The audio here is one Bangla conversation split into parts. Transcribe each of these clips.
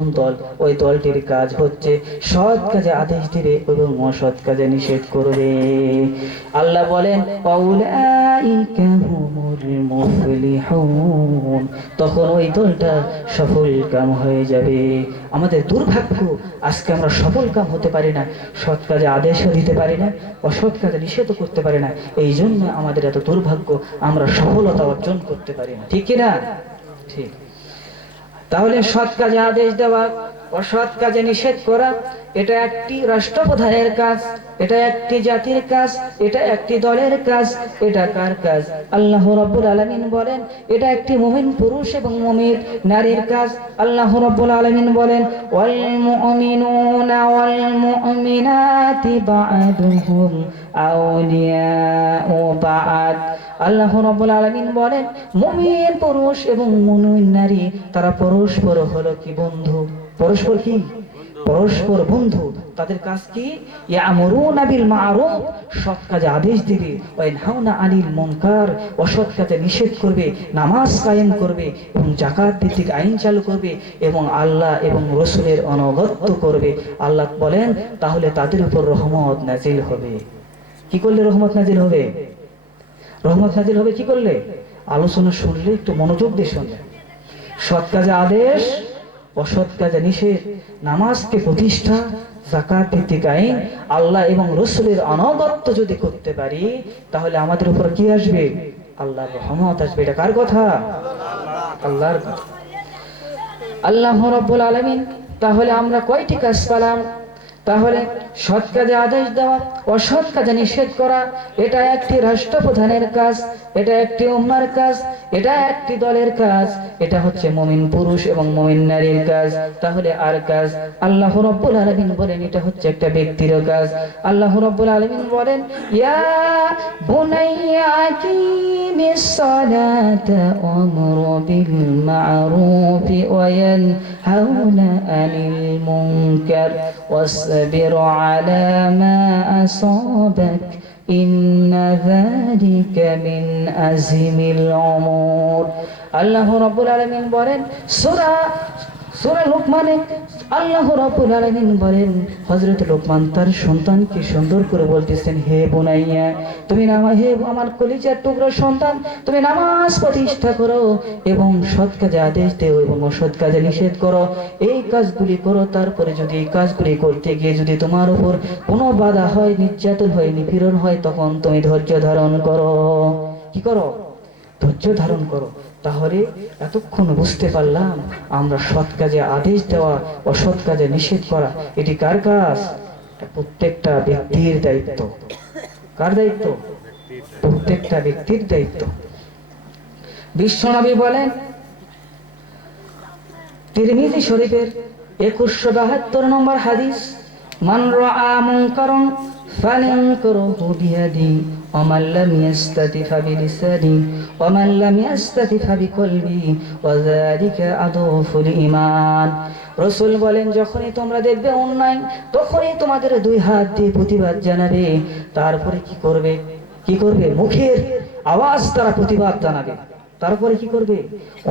দল, ওই দলটির কাজ হচ্ছে সৎ কাজে আদেশ দিবে এবং অসৎ কাজে নিষেধ করবে। আল্লাহ বলেন আউলাইকা হুমুল মুফলিহুন, তখন ওই দলটা সফল কাম হয়ে যাবে। আমাদের দুর্ভাগ্য, আজকে আমরা সফল কাম হতে পারি না, সৎ কাজে আদেশও দিতে পারি না, অসৎ কাজে নিষেধও করতে পারি না। এই জন্য আমাদের এত দুর্ভাগ্য, আমরা সফলতা অর্জন করতে পারি না। ঠিক কিনা? ঠিক। তাহলে সৎ কাজে আদেশ দেওয়া, অসৎ কাজে নিষেধ করা, এটা একটি রাষ্ট্রপ্রধানের কাজ, এটা একটি জাতির কাজ, এটা একটি দলের কাজ। এটা কার কাজ? আল্লাহ রাব্বুল আলামিন বলেন এটা একটি মুমিন পুরুষ এবং মুমিন নারীর কাজ। আল্লাহ রাব্বুল আলামিন বলেন ওয়াল মুমিনুনা ওয়াল মুমিনাতি বা'দুহুম আউলিয়াউ বা'দ। আল্লাহ রাব্বুল আলামিন বলেন মুমিন পুরুষ এবং মুমিন নারী তারা পরস্পর হলো কি বন্ধু। পরস্পর কি? পরস্পর বন্ধু। তাদের কাজ কি? ইয়ামুরুনা বিল মা'রুফ, সৎ কাজে আদেশ দিবে, ওয়া ইয়ানহাউনা আনিল মুনকার, অসৎ কাজে নিষেধ করবে, নামাজ কায়েম করবে এবং যাকাত ভিত্তিক আইন চালু করবে এবং আল্লাহ এবং রাসূলের অনুগত্য করবে। আল্লাহ বলেন তাহলে তাদের উপর রহমত নাজিল হবে। কি করলে রহমত নাজিল হবে? রহমত নাজিল হবে কি করলে? আলোচনা শুনলে একটু মনোযোগ দিয়ে শুনবেন। সৎ কাজে আদেশ, অসৎ কাজে নিষেধ, নামাজকে প্রতিষ্ঠা, যাকাত ভিত্তিক আইন, আল্লাহ এবং রাসূলের আনুগত্য যদি করতে পারি তাহলে আমাদের উপর কি আসবে? আল্লাহর রহমত আসবে। এটা কার কথা? আল্লাহর কথা। আল্লাহ রাব্বুল আলামিন তাহলে আমরা কয়টি কাজ পেলাম? তাহলে সৎ কাজে আদেশ দেওয়া, অসৎ কাজে নিষেধ করা, এটা একটি রাষ্ট্রপ্রধানের কাজ, এটা একটি উম্মার কাজ, এটা একটি দলের কাজ, এটা হচ্ছে মুমিন পুরুষ এবং মুমিন নারীর কাজ। তাহলে আর কাজ? আল্লাহ রাব্বুল আলামিন বলেন এটা হচ্ছে একটা ব্যক্তির কাজ। আল্লাহ রাব্বুল আলামিন বলেন ইয়া বুনাইয়া আকিমিস সালাতা ওয়ামুর বিল মা'রুফ ওয়া ইয়ানহাউনা আনিল মুনকার واصبر على ما أصابك إن ذلك من عزم الأمور। আল্লাহ রাব্বুল আলামিন বলেন সূরা লুকমানে আল্লাহ রাব্বুল আলামিন বলেন হযরত লোকমান তার সন্তানকে সুন্দর করে বলতেছেন হে বুনাইয়া তুমি হে আমার কলিজার টুকরা সন্তান তুমি নামাজ প্রতিষ্ঠা করো এবং সৎ কাজে আদেশ দাও এবং অসৎ কাজে নিষেধ করো। এই কাজগুলি করো, তারপরে যদি এই কাজগুলি করতে গিয়ে যদি তোমার উপর কোনো বাধা হয়, নির্যাতন হয়, নিপীড়ন হয়, তখন তুমি ধৈর্য ধারণ করো। কি করো? ধৈর্য ধারণ করো। তাহলে এতক্ষণ বুঝতে পারলাম আমরা সৎ কাজে আদেশ দেওয়া, অসৎ কাজে নিষেধ করা, এটি কার কাজ? প্রত্যেকটা ব্যক্তির দায়িত্ব। কার দায়িত্ব? প্রত্যেকটা ব্যক্তির দায়িত্ব। বিশ্বনবী বলেন তিরমিজি শরীফের 2172 নম্বর হাদিস মান রাআ মুনকারান ফালিয়ানকুরহু বিয়াদি ওয়া মান লাম ইয়াস্তাতি ফাবিলিসানি ওয়া মান লাম ইয়াস্তাতি ফাবিকলবি ওয়া যালিকা আদফুল ঈমান। রাসূল বলেন যখনই তোমরা দেখবে অন্যায় তখনই তোমাদের দুই হাত দিয়ে প্রতিবাদ জানাবে। তারপরে কি করবে? কি করবে? মুখের আওয়াজ তারা প্রতিবাদ জানাবে। তারপরে কি করবে?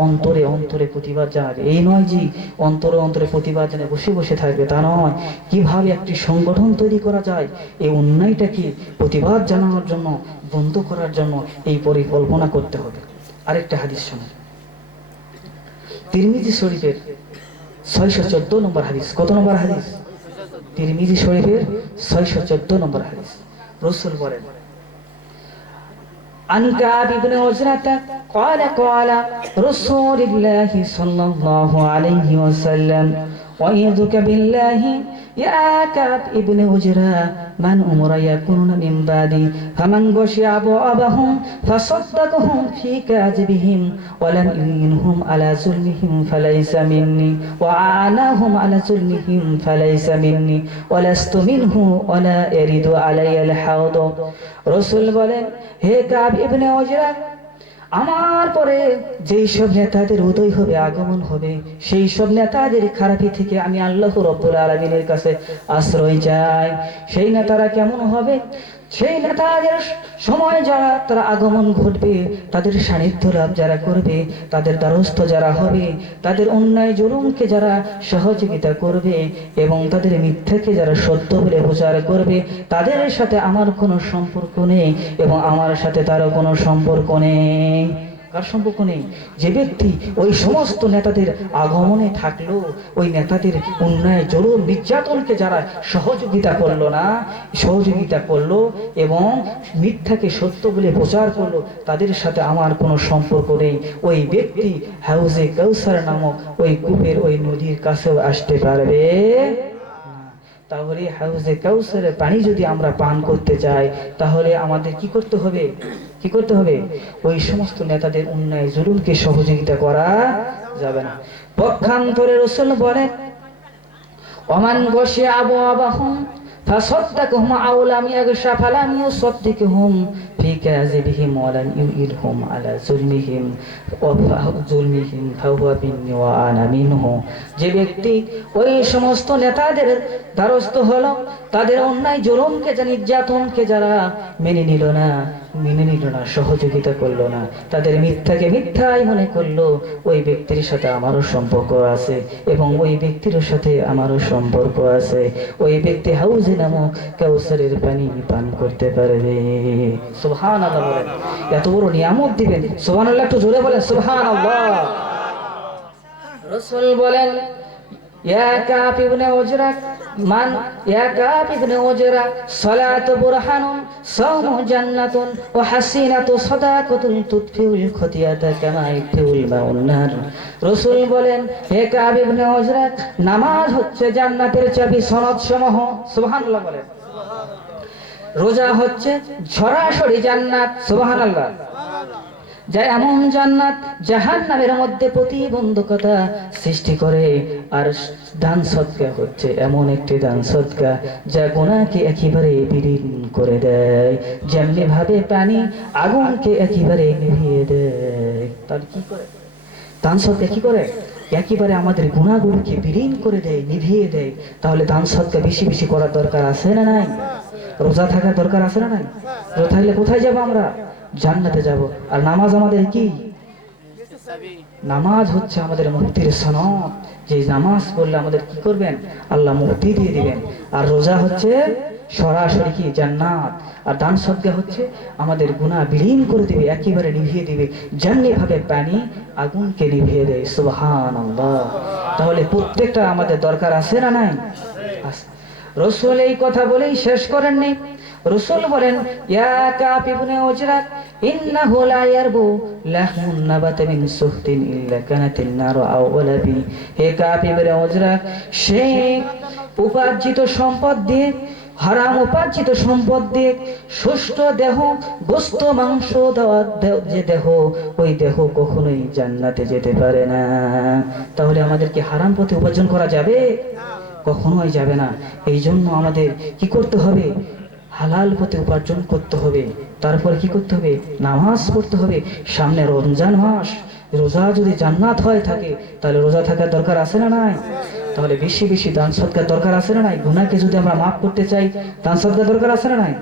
অন্তরে অন্তরে প্রতিবাদ জানাবে। এই নয় যে অন্তরে অন্তরে প্রতিবাদ জানিয়ে বসে বসে থাকবে, তা নয়। কিভাবে একটি সংগঠন তৈরি করা যায়, এই অন্যায়টাকে প্রতিবাদ জানানোর জন্য, বন্ধ করার জন্য এই পরিকল্পনা করতে হবে। আরেকটা হাদিস শোনেন, তিরমিজি শরীফের 614 নম্বর হাদিস। কত নম্বর হাদিস? তিরমিজি শরীফের 614 নম্বর হাদিস। রাসূল বলেন عن كعب بن عجرة قال قال رسول الله صلى الله عليه وسلم وأعوذ بالله يا كعب ابن عجرة من أمر يكون من بعدي فمن غشي أبوابهم فصدقهم في كاذبهم ولم يعينهم على ظلمهم فليس مني وعاناهم على ظلمهم فليس مني ولست منه ولا يرد علي الحوض। রাসূল বলেন হে কাব ইবনে উজরা, আমার পরে যেই সব নেতাদের উদয় হবে, আগমন হবে, সেই সব নেতাদের খারাপি থেকে আমি আল্লাহ রাব্বুল আলামিনের কাছে আশ্রয় চাই। সেই নেতারা কেমন হবে? সেই নেতাদের সময় যারা তারা আগমন ঘটবে, তাদের সান্নিধ্য লাভ যারা করবে, তাদের দ্বারস্থ যারা হবে, তাদের অন্যায় জুলুমকে যারা সহযোগিতা করবে এবং তাদের মিথ্যাকে যারা সত্য বলে প্রচার করবে, তাদের সাথে আমার কোনো সম্পর্ক নেই এবং আমার সাথে তারও কোনো সম্পর্ক নেই। কার সম্পর্ক নেই? যে ব্যক্তি ওই সমস্ত নেতাদের আগমনে থাকলো, ওই নেতাদের অন্যায় জুলুম নির্যাতনকে যারা সহযোগিতা করলো এবং মিথ্যাকে সত্য বলে প্রচার করলো, তাদের সাথে আমার কোনো সম্পর্ক নেই। ওই ব্যক্তি হাউজে কাউসার নামক ওই কূপের ওই নদীর কাছেও আসতে পারবে না। তাহলে হাউজে কাউসারের পানি যদি আমরা পান করতে চাই, তাহলে আমাদের কি করতে হবে? ওই সমস্ত নেতাদের অন্যায় জুলুমকে সহযোগিতা করা যাবে না। পক্ষান্তরে রাসূল বলেন, ওমান গশি আবওয়াবাহুম ফাসাদ্দাকহুম আও লাম ইয়াগশা ফালাম ইউসাদ্দিকহুম ফি কাযিবিহিম ওয়া লান ইউইলহুম আলা যুলমিহিম ফাহুয়া মিন্নি ওয়া আনা মিনহু। যে ব্যক্তি ওই সমস্ত নেতাদের দ্বারস্থ হলো, তাদের অন্যায় জুলুমকে নির্যাতনকে যারা মেনে নিল না, সহযোগিতা করলো না, তাদের মিথ্যাকে মিথ্যাই মনে করলো, ওই ব্যক্তির সাথে আমারও সম্পর্ক আছে এবং ওই ব্যক্তির সাথে আমারও সম্পর্ক আছে। ওই ব্যক্তি হাউজে নামক কাউসারের পানি পান করতে পারবে। সুবহানাল্লাহ বলেন। এত বড় নিয়ামত দিবেন, সুবহানাল্লাহ একটু জোরে বলেন সুবহানাল্লাহ। রাসূল বলেন, ইয়া কাব ইবনে উজরা সালাতু বুরহানুন সাওমু জান্নাতুন ওয়া হাসিনাতু সাদাকাতুন তুতফিউল খতিয়াতা কামা ইতফিউল মাউন নার। রাসূল বলেন, হে কাব ইবনে উজরা, নামাজ হচ্ছে জান্নাতের চাবি সনদ সমূহ। সুবহানাল্লাহ বলেন। রোজা হচ্ছে সরাসরি জান্নাত। সুবহানাল্লাহ। যা এমন জান্নাত জাহান্নামের মধ্যে প্রতিবন্ধকতা সৃষ্টি করে। আর দান সদকা হচ্ছে এমন একটি দান সদকা যা গুনাহকে একেবারে বিলীন করে দেয়, যেমনি ভাবে পানি আগুনকে একেবারে নিভিয়ে দেয়। তার কি করে দান সদকা? কি করে? একেবারে আমাদের গুনাহগুলোকে বিলীন করে দেয়, নিভিয়ে দেয়। তাহলে দান সদকা বেশি বেশি করার দরকার আছে না নাই? রোজা থাকার দরকার আছে না নাই? রোজা থাকলে কোথায় যাব আমরা? জান্নাতে যাব। আর নামাজ আমাদের কি? নামাজ হচ্ছে আমাদের মুক্তির সনদ। যে নামাজ পড়লে আমাদের কি করবেন? আল্লাহ মুক্তি দিয়ে দিবেন। আর রোজা হচ্ছে সরাসরি কি? জান্নাত। আর দান সদকা হচ্ছে আমাদের গুনাহ বিলীন করে দিবে, একেবারে নিভিয়ে দিবে, যেমনি ভাবে পানি আগুনকে নিভিয়ে দেয়। সুবহানাল্লাহ। তাহলে প্রত্যেকটা আমাদের দরকার আছে না নাই? রাসূল এই কথা বলেই শেষ করেননি। রাসূল বলেন, ইয়া কাব ইবনে উজরা, ইন্নাহু লা ইয়ারবু লাহমুন নাবাতা মিন সুহতিন ইল্লা কানাতিন নারু আওয়ালা বি। হে কাব ইবনে উজরা, সে উপার্জিত সম্পদ দিয়ে, হারাম উপার্জিত সম্পদ দিয়ে সুষ্ঠ দেহ, গোস্ত মাংস দেওয়া যে দেহ, ওই দেহ কখনোই জান্নাতে যেতে পারে না। তাহলে আমাদের কি হারাম পথে উপার্জন করা যাবে? কখনোই যাবে না। এই জন্য আমাদের কি করতে হবে? হালাল পথে উপার্জন করতে হবে। তারপর কি করতে হবে? নামাজ পড়তে হবে। সামনে রমজান মাস, রোজা যদি জান্নাত হয়ে থাকে, তাহলে রোজা থাকার দরকার আছে না নাই? তাহলে বেশি বেশি দান সদকার দরকার আছে না নাই? গুনাহকে যদি আমরা মাফ করতে চাই, দান সদকার দরকার আছে না নাই?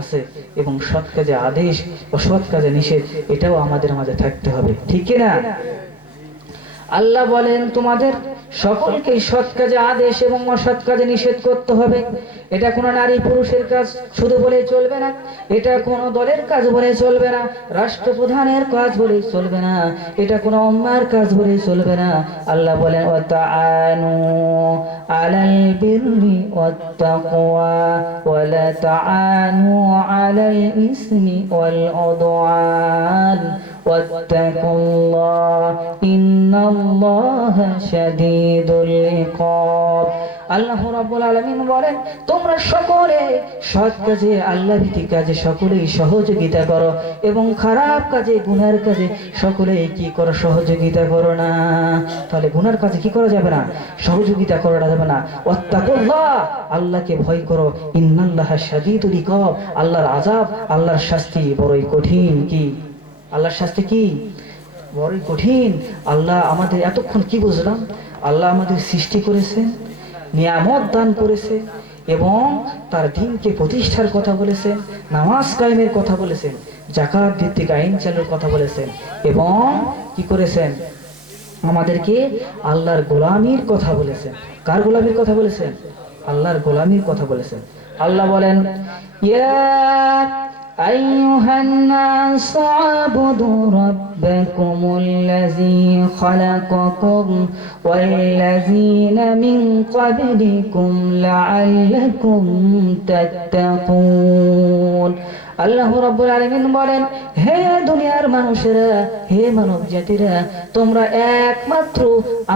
আছে। এবং সৎ কাজে আদেশ, অসৎ কাজে নিষেধ, এটাও আমাদের মাঝে থাকতে হবে। ঠিক না? আল্লাহ বলেন, তোমাদের সকলকে সৎ কাজে আদেশ এবং অসৎ কাজে নিষেধ করতে হবে। এটা কোনো নারী পুরুষের কাজ শুধু বলে চলবে না, এটা কোনো দলের কাজ বলে চলবে না, রাষ্ট্রপ্রধানের কাজ বলে চলবে না, এটা কোনো উম্মার কাজ বলে চলবে না। আল্লাহ বলেন, ওয়াতাআনু আলাল বিররি ওয়াত্তাকওয়া ওয়া লা তাআনু আলাল ইসমি ওয়াল উদওয়ান ওয়াত্তাকুল্লাহ ইন্নাল্লাহা শাদীদুল ইকাব। আল্লাহ রাব্বুল আলামিন বলেন, তোমরা সকলে সৎ কাজে, আল্লাহ ভিত্তিক কাজে সকলেই সহযোগিতা করো এবং খারাপ কাজে, গুনার কাজে সকলেই কি করো? সহযোগিতা করো না। তাহলে গুনার কাজে কি করা যাবে না? সহযোগিতা করা যাবে না। ওয়াত্তাকুল্লাহ, আল্লাহকে ভয় করো। ইন্নাল্লাহা শাদীদুল ইকাব, আল্লাহর আযাব, আল্লাহর শাস্তি বড়ই কঠিন। কি? আল্লাহর শাস্তি কি? বড়ই কঠিন। আল্লাহ আমাদের এতক্ষণ কি বুঝলাম? আল্লাহ আমাদের সৃষ্টি করেছেন, নিয়ামত দান করেছে এবং তার দিনকে প্রতিষ্ঠার কথা বলেছেন, নামাজ কায়েমের কথা বলেছেন, যাকাত ভিত্তিক আইন চালুর কথা বলেছেন এবং কি করেছেন, আমাদেরকে আল্লাহর গোলামির কথা বলেছেন। কার গোলামির কথা বলেছেন? আল্লাহর গোলামির কথা বলেছেন। আল্লাহ বলেন, ইয়া আইয়ুহান নাস আবুদু রাব্বাকুমুল্লাযী খালাকাকুম ওয়াল্লাযীনা মিন ক্বাবলিকুম লাআল্লাকুম তাত্তাকুন। আল্লাহ রাব্বুল আলামিন বলেন, হে দুনিয়ার মানুষেরা, হে মানব জাতিরা, তোমরা একমাত্র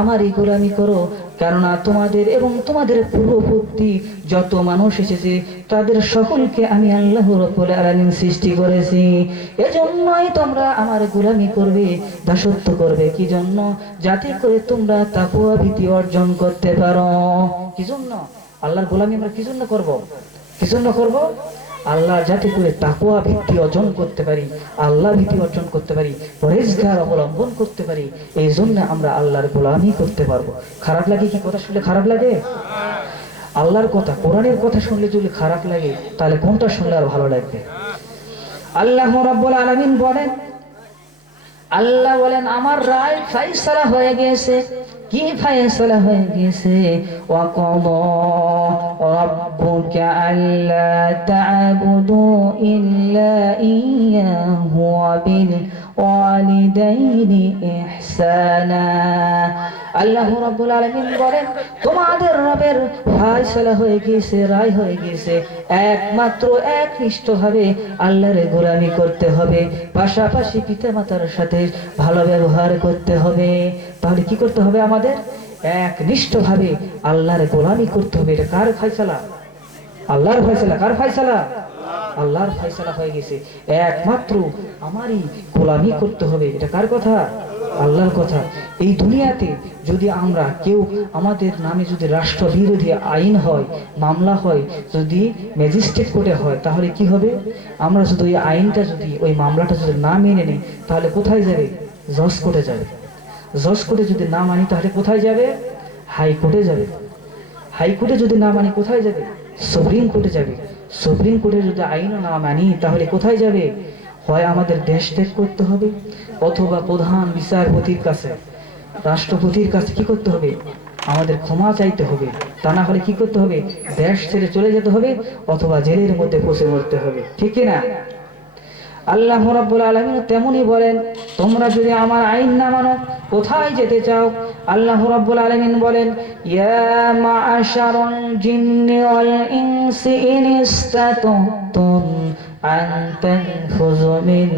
আমারই গোলামি করো, কেননা তোমাদের এবং তোমাদের পূর্ববর্তী যত মানুষ এসেছে তাদের সকলকে আমি আল্লাহ রাব্বুল আলামিন সৃষ্টি করেছি। এজন্যই তোমরা আমার গোলামি করবে, দাসত্ব করবে। কি জন্য? যাতে করে তোমরা তাকওয়া ভীতি অর্জন করতে পারো। কি জন্য আল্লাহর গোলামি আমরা কি জন্য করব? কি জন্য করব? আল্লাহ যাতে করে তাকওয়া ভীতি অর্জন করতে পারি, আল্লাহ ভীতি অর্জন করতে পারি, পরেজগার অবলম্বন করতে পারি, এই জন্য আমরা আল্লাহর গোলামি করতে পারবো। খারাপ লাগে কি? কথা শুনলে খারাপ লাগে? আল্লাহর কথা, কোরআনের কথা শুনলে যদি খারাপ লাগে, তাহলে কোনটা শুনলে আর ভালো লাগবে? আল্লাহ রাব্বুল আলামিন বলেন, আল্লাহ বলেন, আমার রায় ফায়সালা হয়ে গেছে। কি ফায়সালা হয়ে গেছে? ওয়াকাদা রাব্বুকা আল্লা তা'বুদু ইল্লা ইয়্যাহু ওয়া বিল ওয়ালিদাইনি ইহসানা। আল্লাহ রাব্বুল আলামিন বলেন, তোমাদের রবের ফায়সালা হয়ে গেছে, রায় হয়ে গেছে, একমাত্র একনিষ্ঠভাবে আল্লাহর গোলামি করতে হবে, পাশাপাশি পিতামাতার সাথে ভালো ব্যবহার করতে হবে। তাহলে কি করতে হবে? আমাদের একনিষ্ঠভাবে আল্লাহর গোলামি করতে হবে। এটা কার ফায়সালা? আল্লাহর ফায়সালা। কার ফায়সালা? আল্লাহর ফায়সালা হয়ে গেছে, একমাত্র আমারই গোলামি করতে হবে। এটা কার কথা? আল্লাহর কথা। এই দুনিয়াতে যদি আমরা কেউ আমাদের নামে যদি রাষ্ট্রবিরোধী আইন হয়, মামলা হয়, যদি ম্যাজিস্ট্রেট কোর্টে হয়, তাহলে কি হবে? আমরা শুধু ওই আইনটা যদি, ওই মামলাটা যদি না মেনে নিই, তাহলে কোথায় যাবে? জজ কোর্টে যাবে। জজ কোর্টে যদি না মানি, তাহলে কোথায় যাবে? হাইকোর্টে যাবে। হাইকোর্টে যদি না মানি, কোথায় যাবে? সুপ্রিম কোর্টে যাবে। সুপ্রিম কোর্টে যদি আইনও না মানি, তাহলে কোথায় যাবে? হয় আমাদের দেশ ত্যাগ করতে হবে, অথবা প্রধান বিচারপতির কাছে, রাষ্ট্রপতির কাছে কি করতে হবে? আমাদের ক্ষমা চাইতে হবে। তা না হলে কি করতে হবে? দেশ ছেড়ে চলে যেতে হবে, অথবা জেলের মধ্যে পচে মরতে হবে। ঠিক কিনা? আল্লাহ রাব্বুল আলামিন তেমনি বলেন, তোমরা যদি আমার আইন না মানো, কোথায় যেতে চাও? আল্লাহ রাব্বুল আলামিন বলেন, ইয়া মা'আশারাল জিন্নি ওয়াল ইনসি ইন ইসতাতা'তুম আন তানফুযু মিন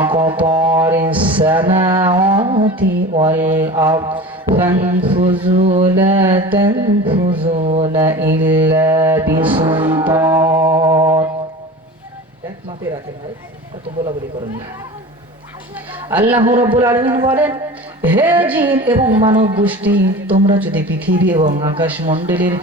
আকতারিস সামাওয়াতি ওয়াল আরদ ফানফুযু লা তানফুযুনা ইল্লা বিসুলতান। এক মাপে রাখেন ভাই, এত বলাবলি করেন না। আল্লাহ রাব্বুল আলামিন বলেন, হে জিন এবং মানব গোষ্ঠী, তোমরা যদি পৃথিবী এবং আকাশ মণ্ডলের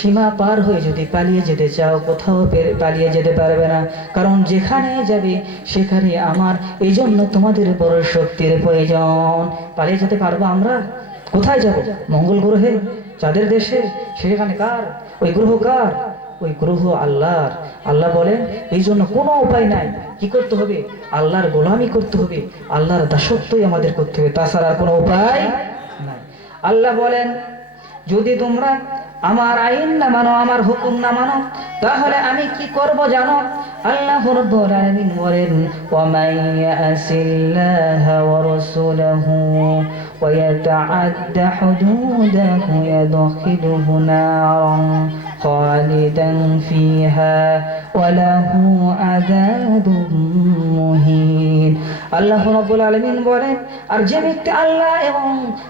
সীমা পার হয়ে যদি পালিয়ে যেতে চাও, কোথাও পালিয়ে যেতে পারবে না, কারণ যেখানে যাবে সেখানে আমার, এই জন্য তোমাদের বড় শক্তির প্রয়োজন। পালিয়ে যেতে পারবো আমরা? কোথায় যাব? মঙ্গল গ্রহে, চাঁদের দেশে? সেখানে কার? ওই গ্রহ কার? ওই গ্রহ আল্লাহর। আল্লাহ বলেন, এই জন্য কোনো উপায় নাই। কি করতে হবে? আল্লাহর গোলামি করতে হবে, আল্লাহর দাসত্বই আমাদের করতে হবে, তাছাড়া কোনো উপায় নাই। আল্লাহ বলেন, যদি তোমরা আমার আইন না মানো, আমার হুকুম না মানো, তাহলে আমি কি করব জানো? আল্লাহ রাব্বুল আলামিন বলেন, ওয়া মান ইয়াসিল্লাহা ওয়া রাসূলাহু ওয়া ইয়াতাআদ্দা হুদুদাহু ইয়াদখিলহু নারান খালিদান ফিহা ওয়া লাহু আযাবুম মুহিন। আল্লাহ রাব্বুল আলামিন বলেন, আর যে ব্যক্তি আল্লাহ এবং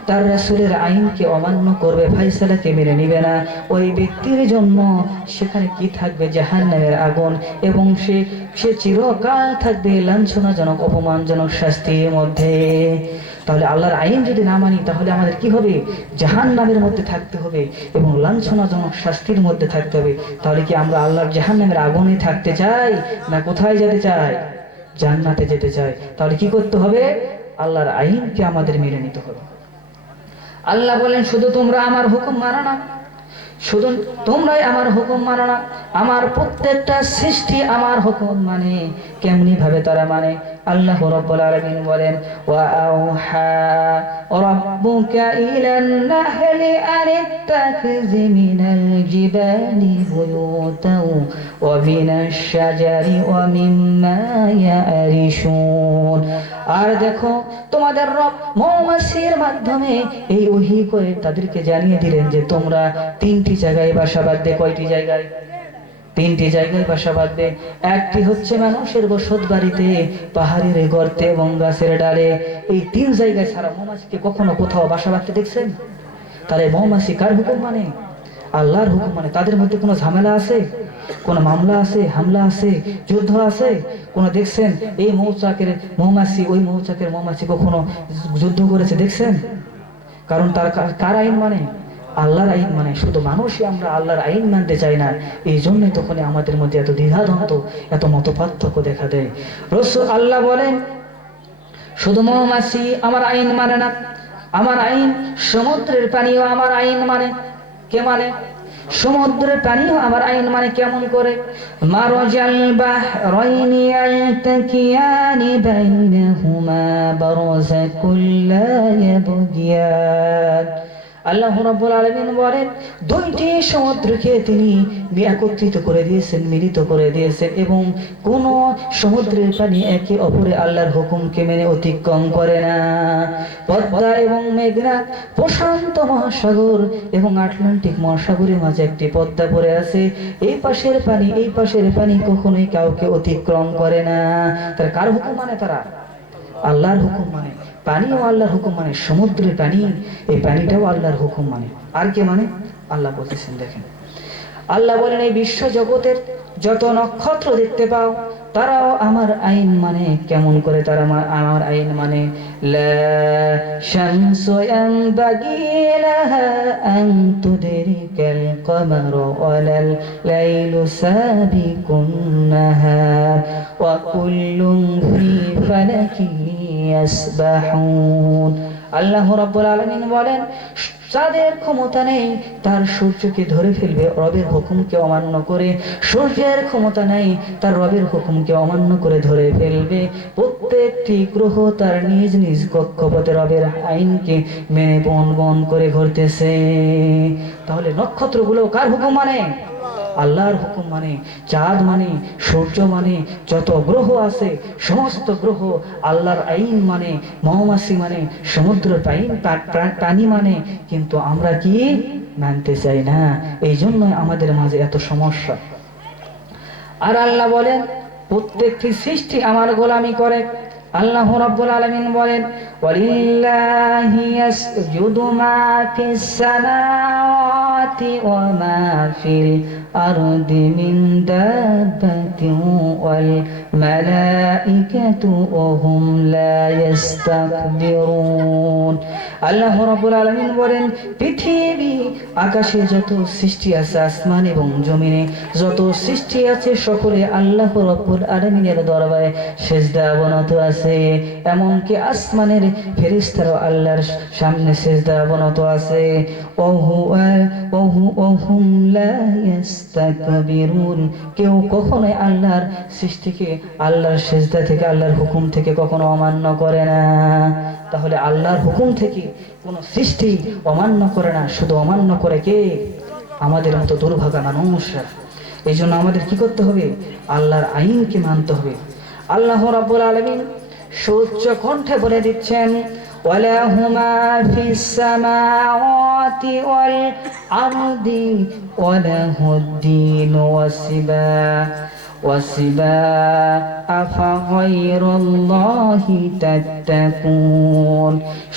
তার রাসূলের আইনকে অমান্য করবে, ফয়সালাকে মেনে নিবে না, ওই ব্যক্তির জন্য সেখানে কি থাকবে? জাহান্নামের আগুন, এবং সে চিরকাল থাকবে লাঞ্ছনাজনক, অপমানজনক শাস্তির মধ্যে। তাহলে আল্লাহর আইন যদি না মানি, তাহলে আমাদের কি হবে? জাহান্নামের মধ্যে থাকতে হবে এবং লাঞ্ছনাজনক শাস্তির মধ্যে থাকতে হবে। তাহলে কি আমরা আল্লাহর জাহান্নামের আগুনে থাকতে চাই, না কোথায় যেতে চাই? জান্নাতে যেতে চাই। তাহলে কি করতে হবে? আল্লাহর আইনকে আমাদের মেনে নিতে হবে। আল্লাহ বলেন, শুধু তোমরা আমার হুকুম মানো না, শুধু তোমরাই আমার হুকুম মানো না, আমার প্রত্যেকটা সৃষ্টি আমার হুকুম মানে। কেমনি ভাবে তারা মানে? আল্লাহ রাব্বুল আলামিন বলেন, ওয়া আওহা রাব্বুকা ইলান নাহলি আন ইত্তাখিযি মিনাল জিবালি বুয়ুতাও ওয়া মিনাশ শাজারি ওয়া মিম্মা ইয়ারিশুন। আর দেখো, তোমাদের রব মৌমাছির মাধ্যমে এই ওহী করে তাদেরকে জানিয়ে দিলেন যে তোমরা 3টি জায়গায় বাসা বাঁধবে। কয়টি জায়গায়? 3টি জায়গায় বাসা বাঁধবে। একটি হচ্ছে মানুষের বসত বাড়িতে, পাহাড়ের গর্তে এবং গাছের ডালে। এই 3 জায়গায় ছাড়া মৌমাছিকে কখনো কোথাও বাসা বাঁধতে দেখছেন? তাহলে মৌমাছি কার হুকুম মানে? আল্লাহর হুকুম মানে। তাদের মধ্যে কোনো ঝামেলা আছে? কোনো মামলা আছে? হামলা আছে? যুদ্ধ আছে? কোনো দেখছেন এই মৌচাকের মৌমাছি ওই মৌচাকের মৌমাছি কখনো যুদ্ধ করেছে দেখছেন? কারণ তার কার আইন মানে? আল্লাহর আইন মানে। শুধু মানুষই আমরা আল্লাহর আইন মানতে চাই না, এই জন্যই তখন আমাদের মধ্যে এত দ্বিধাদ্বন্দ্ব, এত মতপার্থক্য দেখা দেয়। রাসূল আল্লাহ বলেন, শুধু মৌমাছি আমার আইন মানে না, আমার আইন সমুদ্রের পানিও আমার আইন মানে। কে মানে? সমুদ্রের পানিও আমার আইন মানে। কেমন করে? মারজাল বাহরাইনি ইয়ালতাকিয়ানি বাইনাহুমা বারযাকুল লা ইয়াবগিয়ান। আল্লাহ রাব্বুল আলামিন বলেন, 2টি সমুদ্রকে তিনি একত্রিত করে দিয়েছেন, মিলিত করে দিয়েছেন, এবং কোন সমুদ্রের পানি একে অপরে আল্লাহর হুকুমকে মেনে অতিক্রম করে না। পদ্মা এবং মেঘনা, প্রশান্ত মহাসাগর এবং আটলান্টিক মহাসাগরের মাঝে একটি পদ্মা পড়ে আছে। এই পাশের পানি এই পাশের পানি কখনোই কাউকে অতিক্রম করে না। তারা কার হুকুম মানে? তারা আল্লাহর হুকুম মানে। পানিও আল্লাহর হুকুম মানে। সমুদ্রের পানি, এই পানিটাও আল্লাহর হুকুম মানে। আর কে মানে? আল্লাহ বলতেছেন, দেখেন আল্লাহ বলেন, এই বিশ্ব জগতের যত নক্ষত্র দেখতে পাও তারাও আমার আইন মানে। কেমন করে তারা আমার আইন মানে? লা শামসু ইয়ানবাগি লাহা আন তুদরিকাল কমার ওয়ালাল লাইলু সাবিকুন নাহার ওয়া কুল্লুন ফি ফালাকি ইয়াসবাহুন। আল্লাহ রাব্বুল আলামিন বলেন, যাদের ক্ষমতা নেই তার সূর্যকে ধরে ফেলবে রবের হুকুমকে অমান্য করে। সূর্যের ক্ষমতা নেই তার রবের হুকুমকে অমান্য করে ধরে ফেলবে। প্রত্যেকটি গ্রহ তার নিজ নিজ কক্ষপথে রবের আইনকে মেনে বন বন করে ঘুরতেছে। তাহলে নক্ষত্রগুলো কার হুকুম মানে? আল্লাহর হুকুম মানে। চাঁদ মানে, সূর্য মানে, যত গ্রহ আছে সমস্ত গ্রহ আল্লাহর আইন মানে। মৌমাছি মানে, সমুদ্র প্রাণী মানে। কিন্তু আমরা কি মানতে চাই না, এই জন্যই আমাদের মাঝে এত সমস্যা। আর আল্লাহ বলেন, প্রত্যেকটি সৃষ্টি আমার গোলামি করে। আল্লাহ রাব্বুল আলামিন বলেন, ওয়ালিল্লাহি ইয়াসজুদু মা ফিস সামাওয়াতি ওয়া মা ফিল আরদি মিন দাব্বাতিন ওয়াল মালাইকাতু ওয়া হুম লা ইস্তাকবিরুন। আল্লাহ রাব্বুল আলামিন বলেন, পৃথিবী আকাশে যত সৃষ্টি আছে, আসমান এবং জমিনে যত সৃষ্টি আছে, সকলে আল্লাহ রাব্বুল আলামিনের দরবারে সিজদা অবনত আছে। এমনকি আসমানের ফেরেশতারাও আল্লাহর সামনে সিজদা অবনত আছে। ওহুম লা ইস্তাকবিরুন। কেউ কখনোই আল্লাহর সৃষ্টিকে, আল্লাহর সিজদা থেকে, আল্লাহর হুকুম থেকে কখনো অমান্য করে না। তাহলে আল্লাহর হুকুম থেকে কোন সৃষ্টি অমান্য করে না, শুধু অমান্য করে কে? আমাদের মতো দুর্ভাগা মানুষরা। এই জন্য আমাদের কি করতে হবে? আল্লাহর আইনকে মানতে হবে। আল্লাহ রাব্বুল আলামিন সুউচ্চ কণ্ঠে বলে দিচ্ছেন, ওয়ালাহুমা ফিস সামাওয়াতি ওয়াল আরদি ওয়ালাহুদ্দিন ওয়াসিবা আফাগাইরাল্লাহি তাত্তাকুন।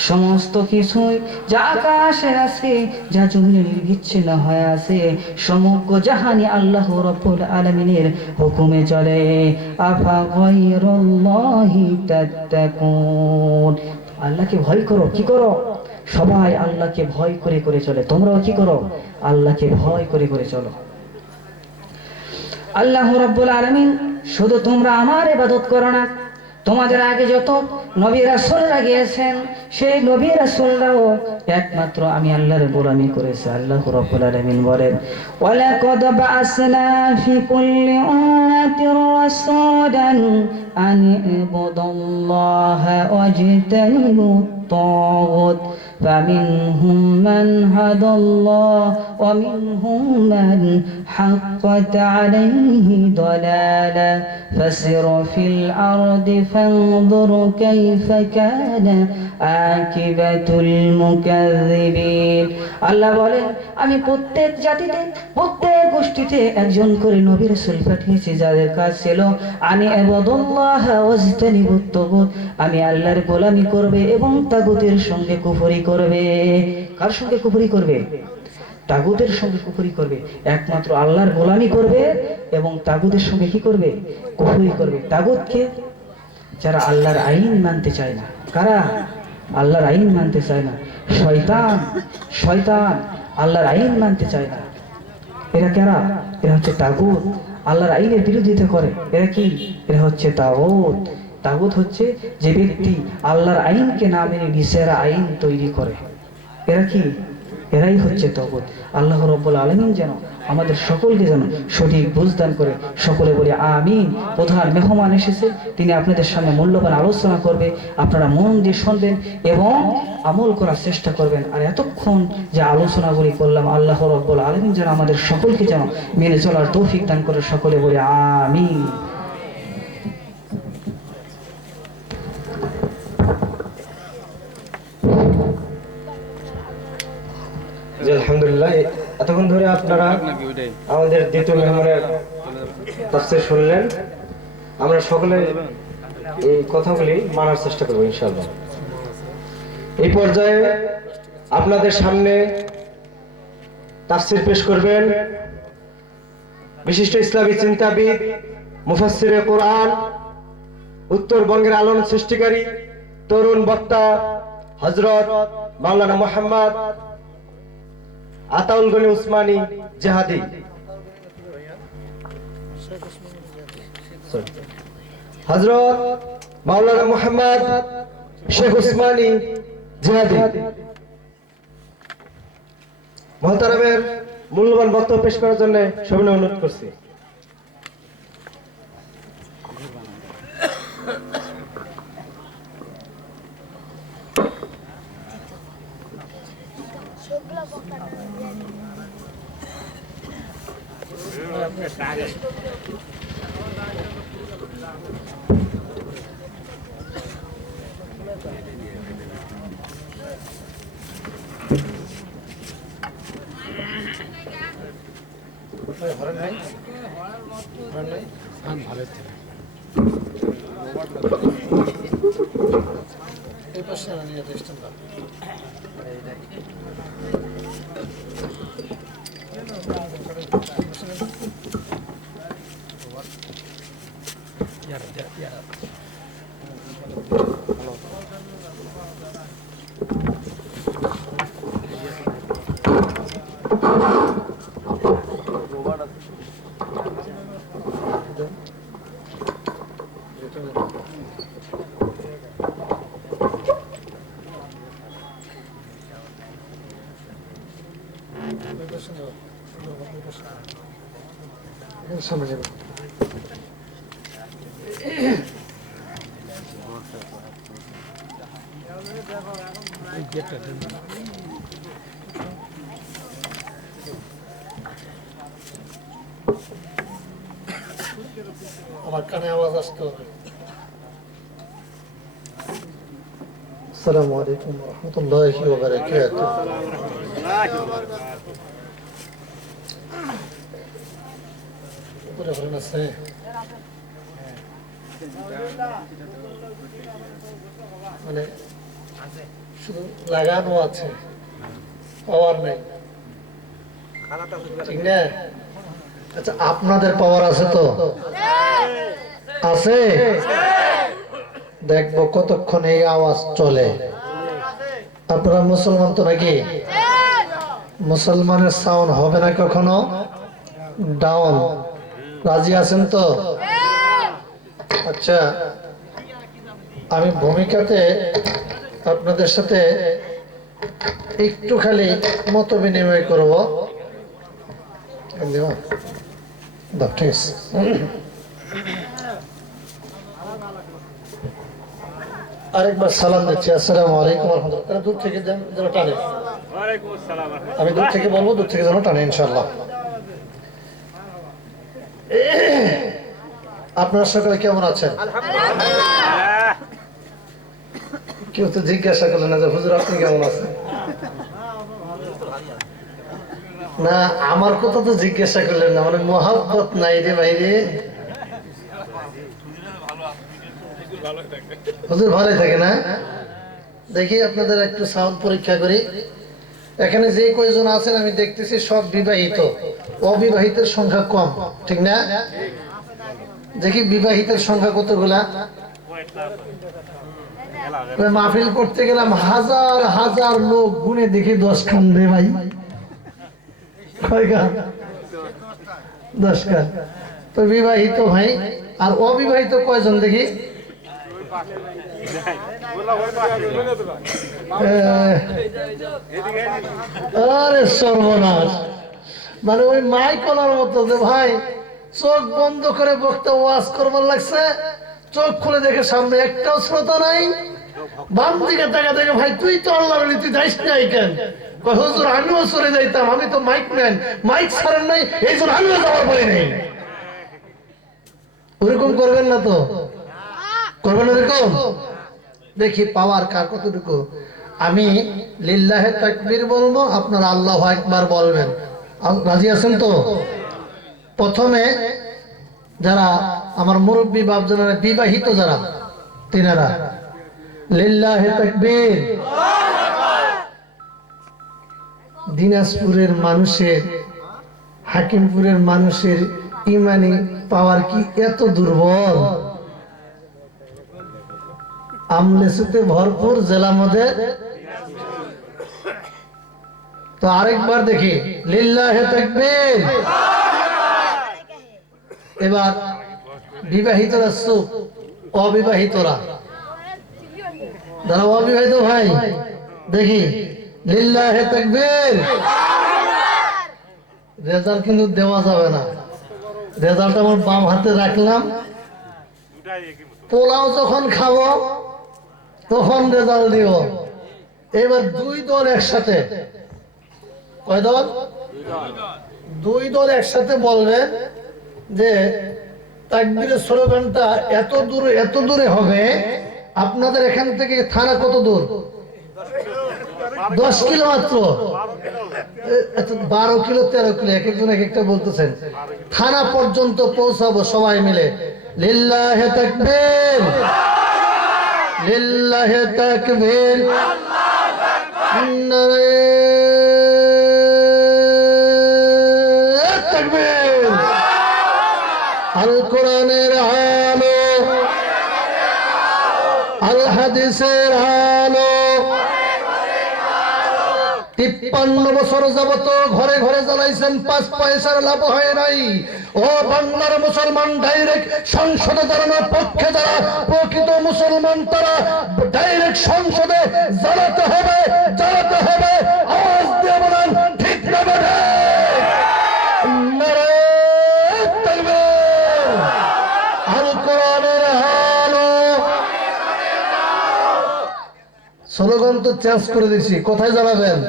সমস্ত কিছুই যা আকাশে আছে, যা জমিনে নির্বিচ্ছিন্ন হয়ে আছে, সমগ্র জাহানি আল্লাহ রাব্বুল আলামিনের হুকুমে চলে। আফাগাইরাল্লাহি তাত্তাকুন। আল্লাহকে ভয় করো। কি করো? সবাই আল্লাহকে ভয় করে করে চলে। তোমরাও কি করো? আল্লাহকে ভয় করে করে চলো। আল্লাহ রাব্বুল আলামিন শুধু তোমরা আমার ইবাদত করো না, তোমাদের আগে যত নবী রাসূলরা গিয়েছেন, সেই নবী রাসূলরাও একমাত্র আমি আল্লাহর গোলামি করেছে। আল্লাহ রাব্বুল আলামিন বলেন, ওয়ালাকাদ বাআসনা ফি কুল্লি উম্মাতির রাসূলান আন ইবুদুল্লাহা ওয়াজতানিবুত তাগুত فمنهم من هدى الله ومنهم من حقت عليه ضلالة فسر في الأرض فانظر كيف كان عاقبة المكذبين আল্লাহ বলেন, আমি প্রত্যেক জাতিতে প্রত্যেক গোষ্ঠীতে একজন করে নবী রাসূল পাঠিয়েছি, যাদের কাজ ছিল আনি ইবাদুল্লাহ ওয়াজতানিবুত তাগুত, আমি আল্লাহর গোলামি করবে এবং তাগুতের সঙ্গে কুফরি করবে। কার সঙ্গে কুফরি করবে? তাগুতের সঙ্গে কুফরি করবে। একমাত্র আল্লাহর গোলামি করবে এবং তাগুতের সঙ্গে কি করবে? কুফরি করবে। তাগুতকে যারা আল্লাহর আইন মানতে চায় না। কারা? আল্লাহর আইন মানতে চায় না। শয়তান, শয়তান আল্লাহর আইন মানতে চায় না। এরা কারা? এরা হচ্ছে তাগুত। আল্লাহর আইনের বিরোধিতা করে। এরা কি? এরা হচ্ছে তাগুত। তাগুত হচ্ছে যে ব্যক্তি আল্লাহর আইনকে না মেনে নিজেরা আইন তৈরি করে। এরা কি? এরাই হচ্ছে তাগুত। আল্লাহ রাব্বুল আলামিন যেন আমাদের সকলকে যেন সঠিক বুঝদান করে। সকলে বলি আমিন। প্রধান মেহমান এসেছে, তিনি আপনাদের সামনে মূল্যবান আলোচনা করবে। আপনারা মন দিয়ে শুনবেন এবং আমল করার চেষ্টা করবেন। আর এতক্ষণ যে আলোচনাগুলি করলাম, আল্লাহ রাব্বুল আলামিন যেন আমাদের সকলকে যেন মেনে চলার তৌফিক দান করে। সকলে বলি আমিন। আলহামদুলিল্লাহ, এতক্ষণ ধরে আপনারা আমাদের দ্বিতীয় মেহমানের তাফসীর শুনলেন। আমরা সকলে এই কথাগুলি মানার চেষ্টা করব ইনশাআল্লাহ। এই পর্যায়ে আপনাদের সামনে তাফসীর পেশ করবেন বিশিষ্ট ইসলামী চিন্তাবিদ, মুফাসসিরে কোরআন, উত্তরবঙ্গের আলোড়ন সৃষ্টিকারী তরুণ বক্তা হযরত মাওলানা মুহাম্মদ আতাউল গনি উসমানী জিহাদি। হযরত মাওলানা মুহাম্মদ শেখ উসমানী জিহাদি মুহতারামের মূল্যবান বক্তব্য পেশ করার জন্য সবিনয় অনুরোধ করছি। আমার কানে আওয়াজ আসতে হবে। আসসালামু আলাইকুম ওয়া রাহমাতুল্লাহি ওয়া বারাকাতুহু। উপরে হলেন আছে মানে শুধু লাগানো আছে, পাওয়ার নাই, ঠিক না? আচ্ছা, আপনাদের পাওয়ার আছে তো? আছে? দেখবো কতক্ষণ এই আওয়াজ চলে। আপনারা মুসলমান তো নাকি? মুসলমানের সাউন্ড হবে না কখনো ডাউন। রাজি আছেন তো? আচ্ছা, আমি ভূমিকাতে আপনাদের সাথে একটু খালি মত বিনিময় করব। ঠিক আছে, আরেকবার সালাম দিচ্ছি। আসসালামু আলাইকুম ওয়া রাহমাতুল্লাহ। দূর থেকে যেন টানে, আমি দূর থেকে বলবো, দূর থেকে যেন টানে ইনশাআল্লাহ। আপনারা সকলে কেমন আছেন? কেউ তো জিজ্ঞাসা করলেন না যে হুজুর আপনি কেমন আছেন? না, আমার কথা তো জিজ্ঞাসা করলেন না, মানে মহাব্বত নাই রে ভাইরে। হুজুর ভালোই থাকে না? দেখি আপনাদের একটু সাউন্ড পরীক্ষা করি। এখানে যে কয়জন আছেন আমি দেখতেছি সব বিবাহিত, অবিবাহিতের সংখ্যা কম, ঠিক না? দেখি বিবাহিতের সংখ্যা কতগুলা। মাহফিল করতে গেলাম, হাজার হাজার লোক, গুনে দেখি 10 খান রে ভাই। কয় খান? 10 খান। তো বিবাহিত ভাই, আর অবিবাহিত কয়জন দেখি? আরে সর্বনাশ, মানে ওই মাইকলার মতো যে ভাই চোখ বন্ধ করে বক্তা ওয়াজ করবার লাগছে, চোখ খুলে দেখে সামনে একটাও শ্রোতা নাই। বাম দিকে তাকা দেখে, ভাই তুই তো আল্লাহ তুই যাইস নাই কেন? হুজুর আমিও চলে যাইতাম, আমি তো মাইক নেন, মাইক ছাড়েন নাই, এই জন্য আমিও যাওয়ার পরে নেই। ওরকম করবেন না তো, করবেন এরকম? দেখি পাওয়ার কার কতটুকু। আমি লিল্লাহে তাকবীর বলবো, আপনারা আল্লাহু আকবার বলবেন। রাজি আছেন তো? প্রথমে যারা আমার মুরব্বী বাপ যারা বিবাহিত যারা, তিনারা লিল্লাহে তাকবীর। দিনাজপুরের মানুষের, হাকিমপুরের মানুষের ইমানি পাওয়ার কি এত দুর্বল? আমলেসুতে ভরপুর জেলা মধ্যে। তো আরেকবার দেখি লিল্লাহে তাকবীর। এবার বিবাহিতরা চুপ, অবিবাহিতরা, যারা অবিবাহিত ভাই দেখি লিল্লাহে তাকবীর। রেজাল্ট কিন্তু দেওয়া যাবে না, রেজাল্ট আমার বাম হাতে রাখলাম। পোলাও যখন খাবো তখন রেজাল্ট দিব। এবার দুই দল একসাথে, কয় দল? দুই দল একসাথে বলবে যে তাকবীরের স্লোগানটা এত দূরে হবে। আপনাদের এখান থেকে থানা কত দূর? 10 কিলো মাত্র। 12 কিলো 13 কিলো, এক একজন এক একটা বলতেছেন। থানা পর্যন্ত পৌঁছাবো সবাই মিলে। লিল্লাহে তাকবীর, লিল্লাহে তাকবীর, নারে তাকবীর। আল কোরআনের আলো, আল হাদিসের আলো। 53 বছর যাবত ঘরে ঘরে জ্বালাইছেন, 5 পয়সার লাভ হয় নাই। ও বাংলার মুসলমান, ডাইরেক্ট সংসদে দাঁড়ানোর পক্ষে যারা প্রকৃত মুসলমান, তারা ডাইরেক্ট সংসদে জ্বালাতে হবে, জ্বালাতে হবে। আওয়াজ দিয়ে বলেন ঠিক না বেঠে? নারে তাকবীর, আল কোরআনের আলো। স্লোগান তো চেঞ্জ করে দিছি, কোথায় জ্বালাবেন?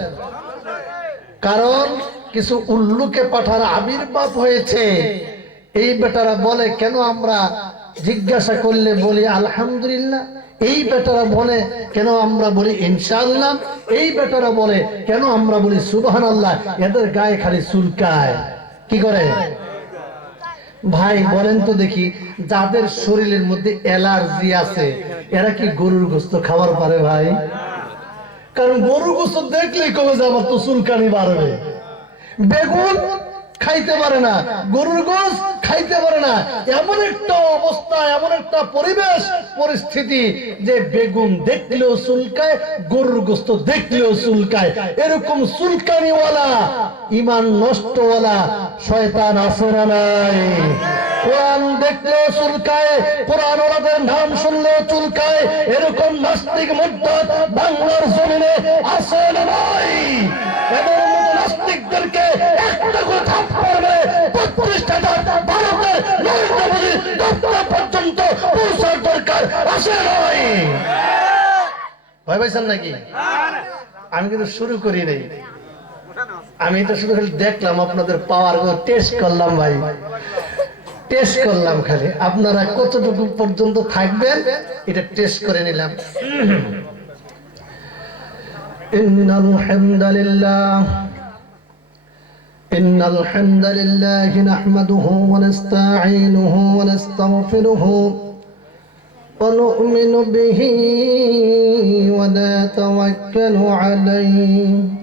কারণ কিছু উল্লুকে পাঠার আবির্ভাব হয়েছে। এই বেটারা বলে কেন আমরা জিজ্ঞাসা করলে বলি আলহামদুলিল্লাহ, এই বেটারা বলে কেন আমরা বলি ইনশাআল্লাহ, এই বেটারা বলে কেন আমরা বলি সুবহানাল্লাহ। এদের গায়ে খালি চুলকায়। কি করে ভাই বলেন তো দেখি? যাদের শরীরের মধ্যে অ্যালার্জি আছে এরা কি গরুর গোশত খাবার পারে ভাই? কারণ গরুর গোশত দেখলেই কবে যে আমার তো চুলকানি বাড়বে। বেগুন খাইতে পারে না, গরুর গোশত খাইতে পারে না। এমন একটা অবস্থা, এমন একটা পরিবেশ পরিস্থিতি যে বেগুন দেখলেও চুলকায়, গরুর গোশত দেখলেও চুলকায়। এরকম চুলকানিওয়ালা, ইমান নষ্টওয়ালা শয়তান আছে না নাই? কোরআন দেখলেও চুলকায়, কোরআন ওনাদের নাম শুনলেও চুলকায়, এরকম নাস্তিক মুরতাদ বাংলার জমিনে আছে না নাই? এদের মতো নাস্তিকদেরকে একটা করে থাপ্পড় মেরে ৩৫,০০০ ভারতের নরেন্দ্র মোদী দপ্তর পর্যন্ত পৌঁছার দরকার আছে না নাই? ভয় পাইছেন নাকি? আমি কিন্তু শুরু করি নাই, আমি তো শুধু খালি দেখলাম আপনাদের পাওয়ার, টেস্ট করলাম ভাই, টেস্ট করলাম খালি আপনারা কতটুকু পর্যন্ত থাকবেন এটা টেস্ট করে নিলাম। ইন্নাল হামদালিল্লাহ নাহমাদুহু ওয়া নাস্তাঈনুহু ওয়া নাস্তাগফিরুহু ওয়া নু'মিনু বিহি ওয়া নাতাওয়াক্কালু আলাইহি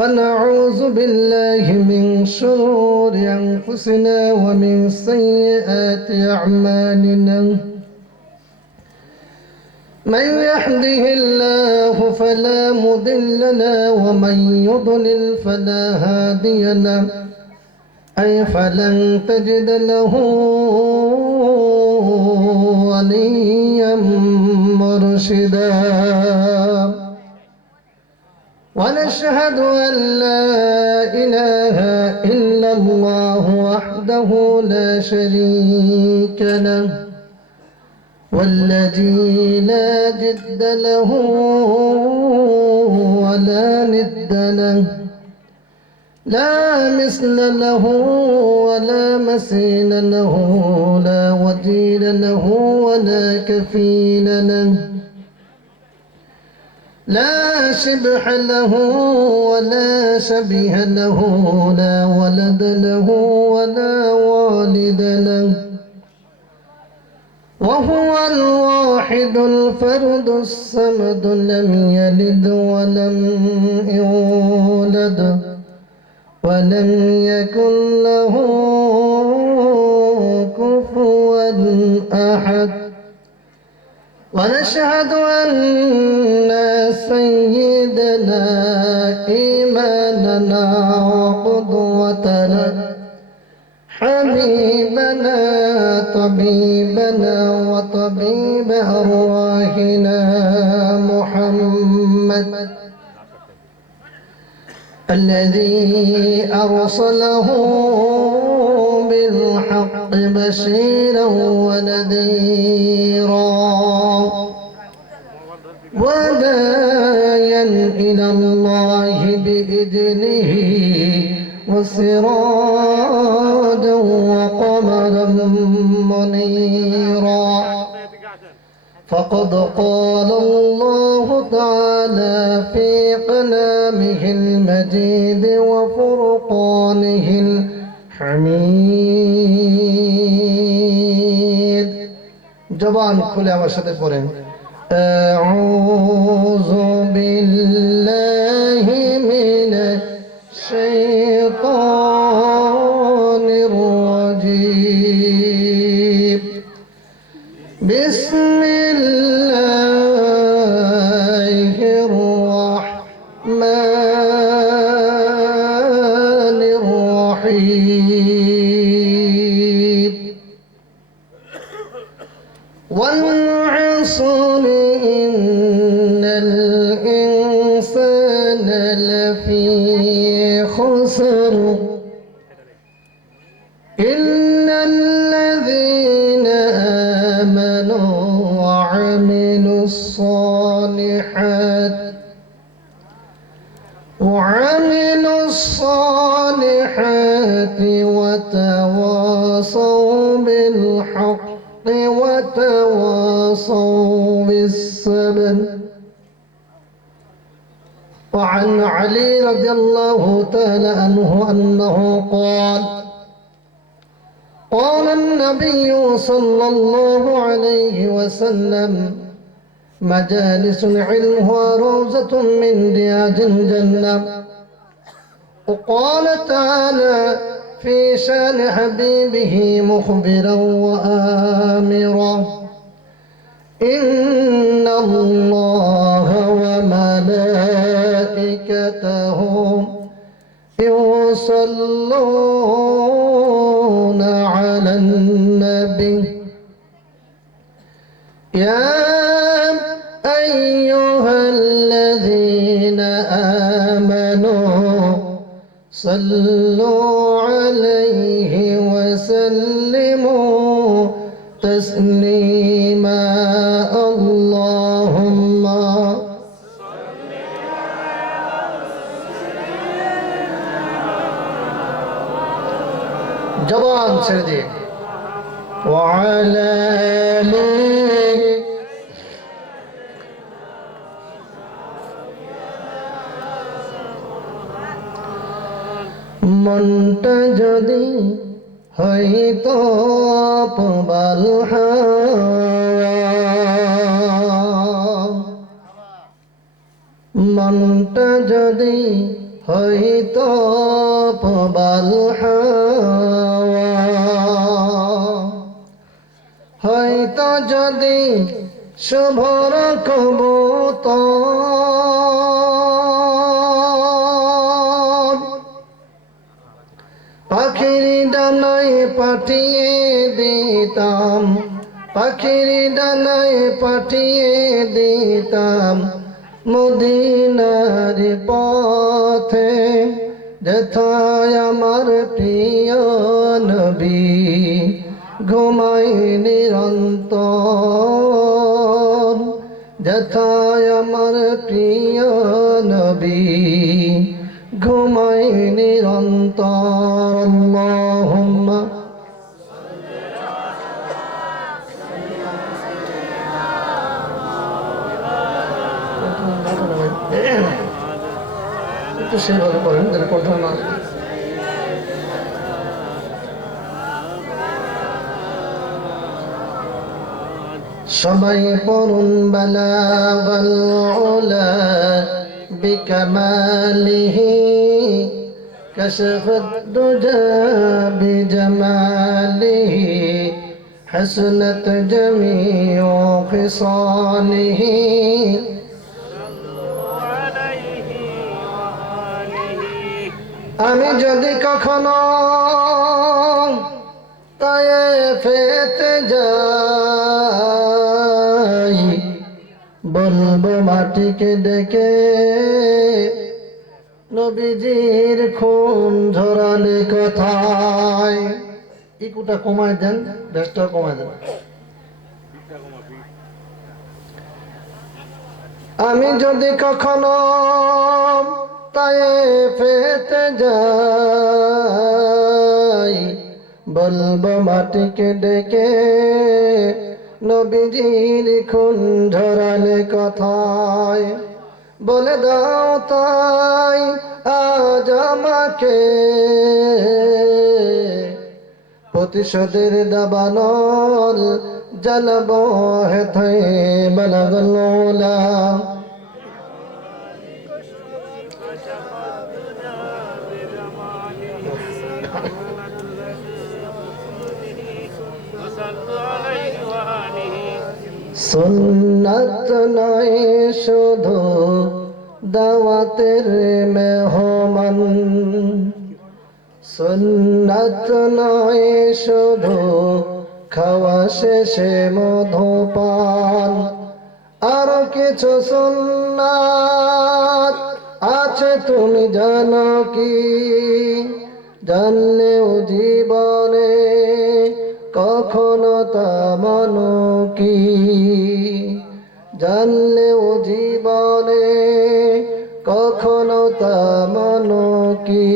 ونعوذ بالله من شرور أنفسنا ومن سيئات أعمالنا من يهده الله فلا مضل له ومن يضلل فلا هادي له أي فلن تجد له وليا مرشدا ونشهد أن لا إله إلا الله وحده لا شريك له والذي لا جد له ولا ند له لا مثل له ولا مثيل له لا وجيل له ولا كفيل له لا شبح له ولا شبيه له لا ولد له ولا والد له وهو الواحد الفرد الصمد لم يلد ولم يولد ولم يكن له كفوا أحد ونشهد أن سيدنا إيماننا وقدوتنا حبيبنا طبيبنا وطبيب أرواحنا محمد الذي أرسله بالحق بشيرا ونذيرا وداعيا إلى الله بإذنه وسراجا وقمرا منيرا فقد قال الله تعالى في كلامه المجيد وفرقانه الحميد জবান খুলে আমার সাথে পড়েন أعوذ بالله من الشيطان الرجيم بسم الله الرحمن الرحيم والعصر إن الإنسان لفي خسر إلا الذين آمنوا وعملوا الصالحات وتواصوا بالحق وتواصوا بالصبر. وعن علي رضي الله تعالى عنه أنه قال قال النبي صلى الله عليه وسلم مجالس العلم روضة من رياض الجنة. وقال تعالى في شان حبيبه مخبرا وآمرا إن الله وملائكته يصلون على النبي يا أيها الذين آمنوا صلوا عليه وسلموا تسليما اللهم জবান ছেড়ে দিয়ে وعلى آله মনটা যদি হইতো প্রবাল মনটা যদি হইতো প্রবাল হয়তো যদি শুভর কবুতর পাখির ডানায় পাঠিয়ে দিতাম পাখির ডানায় পাঠিয়ে দিতাম মদিনার পথে যেথায় আমার প্রিয় নবী ঘুমাই নিরন্তর যেথায় আমার প্রিয় নবী ঘুমাই নিরন্তর আল্লাহুম্মা একটু সেভাবে করেন যেন কণ্ঠ না সবাই পড়ুন বালাগাল উলা বিকামালিহি কাশফাত দুজা বিজামালিহি হাসনাত জামিউ খিসালিহি আমি যদি কখনো তায়েফেতে যাই বলবো মাটিকে ডেকে নবীজির খুন ঝরালে কথায় ইকুটা কমায় দেন বেশটা কমায় দেন আমি যদি কখনো তায়েফেতে যাই বলবো মাটিকে ডেকে নবীজির খুন ঝরালে কথায় বলে দাও তাই আজ আমাকে প্রতিশোধের দাবানল জ্বালাবো হেথায় বালাগাল উলা সুন্নাত নয় শুধু দাওয়াতের মেহমান সুন্নাত নয় শুধু খাওয়া শেষে মধুপান আর কিছু সুন্নাত আছে তুমি জানো কি জানলেও জীবনে কখনো তা মানো কি জানলেও জীবনে কখনো তা মানো কি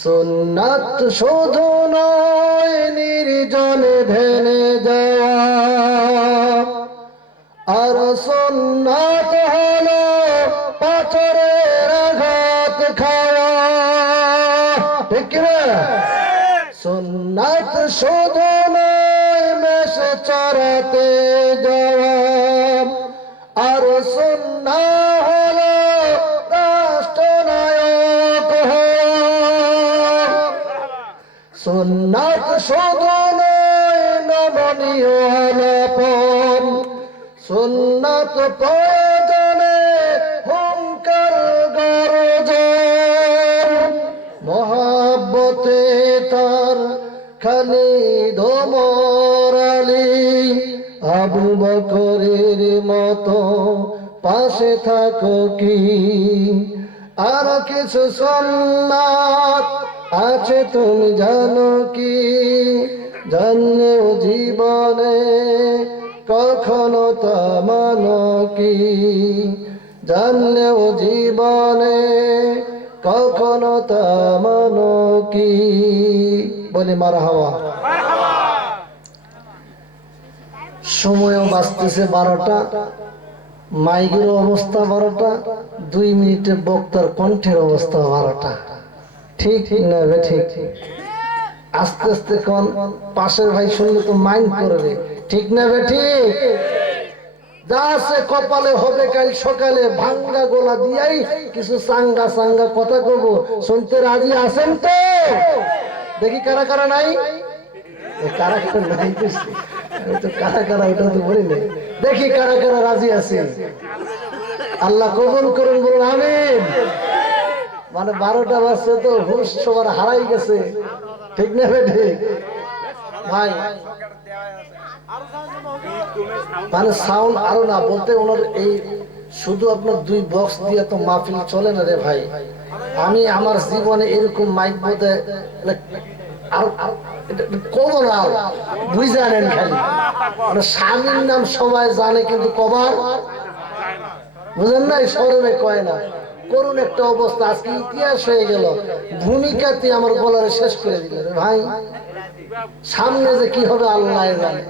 সুন্নাত শুধু নয় নির্জনে ধ্যানে যাওয়া আর সুন্নাত হলো পাথরের আঘাত খাওয়া ঠিক না সুন্নাত শুধু নয় মেষ চরাতে যাওয়া আর সুন্নাত হলো রাষ্ট্রনায়ক হওয়া সুন্নাত শুধু নয় নমনীয় আলাপন সুন্নাত প্রয়োজনে হুঙ্কার গর্জন খালিদ ওমর আলী আবু বকরের মতো পাশে থাকো কি আর কিছু সুন্নাত আছে তুমি জানো কি জানলেও জীবনে কখনো তা মানো কি জানলেও জীবনে কখনো তা মানো কি বলে মারহাবা। সময়ও বাঁচতেছে 12টা, মাইকের অবস্থা 12টা, 2 মিনিটে বক্তার কণ্ঠের অবস্থা 12টা। ঠিক না বে ঠিক? আস্তে আস্তে কোন পাশের ভাই শুনলে তো মাইন্ড করবে, ঠিক না বে ঠিক? যা আছে কপালে হবে কাল সকালে, ভাঙ্গা গোলা দিয়াই কিছু সাঙ্গা সাঙ্গা কথা কব, শুনতে রাজি আছেন তো? দেখি কারা কারা নাই, কারা কারা নাই তো কারা কারা এটা তো বলি না, দেখি কারা কারা রাজি আছে। আল্লাহ কবুল করুন, বলুন আমিন। মানে 12টা বাজছে তো হুশ সবার হারাই গেছে, ঠিক না বেঠি ভাই? মানে সাউন্ড আরো না বলতে ওনার এই শুধু আপনার 2 বক্স দিয়ে তো মাহফিল চলে না রে ভাই। আমি আমার জীবনে এরকম মাইক বলতে আর কব না, বুঝে আনেন খালি। মানে স্বামীর নাম সবাই জানে কিন্তু কবার বুঝেন না, শহরে কয় না। করুন একটা অবস্থা, আজকে ইতিহাস হয়ে গেল, ভূমিকাতে আমার গলারে শেষ করে দিল রে ভাই। সামনে যে কি হবে আল্লাহ জানে।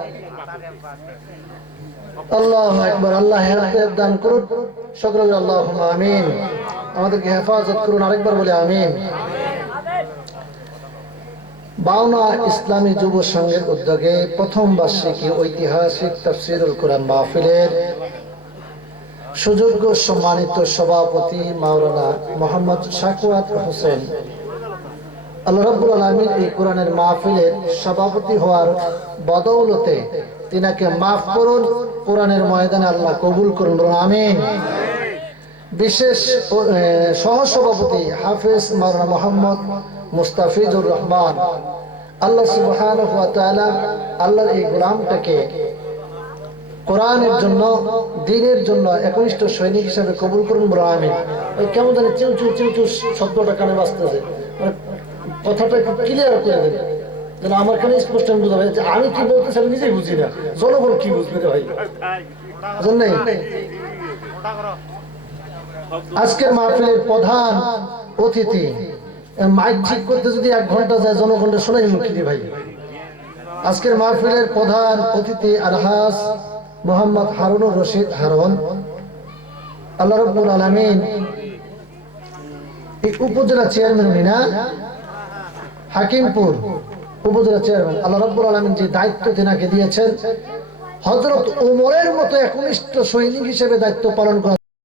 আল্লাহু আকবার। আল্লাহ হেদায়েত দান করুন, সকলে বলি আল্লাহুম্মা আমিন। আমাদেরকে হেফাজত করুন, আরেকবার বলি আমিন। বাউনা ইসলামী যুব সংঘের উদ্যোগে প্রথম বার্ষিকী ঐতিহাসিক তাফসীরুল কোরআন মাহফিলের সুযোগ্য সম্মানিত সভাপতি মাওলানা মোহাম্মদ শাকওয়াত হোসেন, আল্লাহ রাব্বুল আলামিন এই কোরআনের মাহফিলের সভাপতি হওয়ার বদৌলতে তিনাকে মাফ করুন, কোরআনের ময়দানে আল্লাহ কবুল করুন, বলুন আমিন। বিশেষ সহসভাপতি হাফেজ মাওলানা মোহাম্মদ মুস্তাফিজুর রহমান, আল্লাহ সুবহানাহু ওয়া তাআলা আল্লাহর এই গোলামটাকে কোরআনের জন্য, দ্বীনের জন্য একনিষ্ঠ সৈনিক হিসেবে কবুল করুন, বলুন আমিন। ওই কেমন জানি চিউচু চিউচু শব্দটা কানে বাজতেছে, মানে কথাটা একটু ক্লিয়ার করে দেবে যেন আমার কানে স্পষ্ট বুঝা যায় যে আমি কি বলতেছি আমি নিজেই বুঝি না, জনগণ কি বুঝবে রে ভাই, বুঝলেন? আজকের মাহফিলের প্রধান অতিথি, মাইক ঠিক করতে যদি 1 ঘন্টা যায় জনগণটা শোনাই মুখী ভাই। আজকের মাহফিলের প্রধান অতিথি আলহাজ মোহাম্মদ হারুনুর রশিদ হারুন, আল্লাহ রাব্বুল আলামিন এই উপজেলা চেয়ারম্যান উনি না, হাকিমপুর উপজেলা চেয়ারম্যান, আল্লাহ রাব্বুল আলামিন যে দায়িত্ব তিনাকে দিয়েছেন, হযরত ওমরের মতো একনিষ্ঠ সৈনিক হিসেবে দায়িত্ব পালন করা